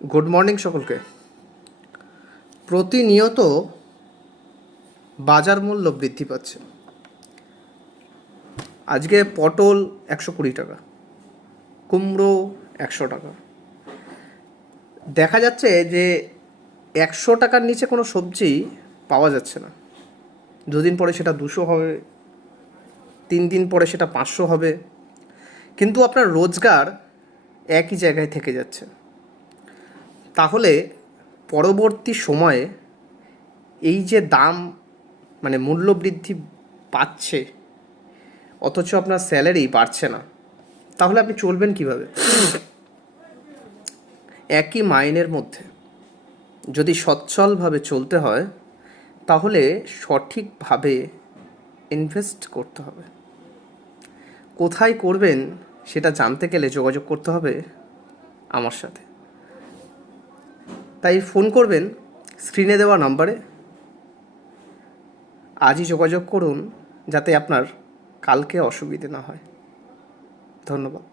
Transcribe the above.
Good morning সকলকে। প্রতিনিয়ত বাজার মূল্য বৃদ্ধি পাচ্ছে। আজকে পটল 120 টাকা, কুমড়ো 100 টাকা। দেখা যাচ্ছে যে 100 টাকার নিচে কোনো সবজি পাওয়া যাচ্ছে না। দুদিন পরে সেটা 200 হবে, 3 দিন পরে সেটা 500 হবে, কিন্তু আপনার রোজগার একই জায়গায় থেকে যাচ্ছে। তাহলে পরবর্তী সময়ে এই যে দাম মূল্য বৃদ্ধি পাচ্ছে অথচ আপনার স্যালারি বাড়ছে না, তাহলে আপনি চলবেন কিভাবে? একই মাইনের মধ্যে যদি সচ্ছলভাবে চলতে হয় তাহলে সঠিকভাবে ইনভেস্ট করতে হবে। কোথায় করবেন সেটা জানতে গেলে যোগাযোগ করতে হবে আমার সাথে। তাই ফোন করবেন স্ক্রিনে দেওয়া নাম্বারে। আজই যোগাযোগ করুন যাতে আপনার কালকে অসুবিধে না হয়। ধন্যবাদ।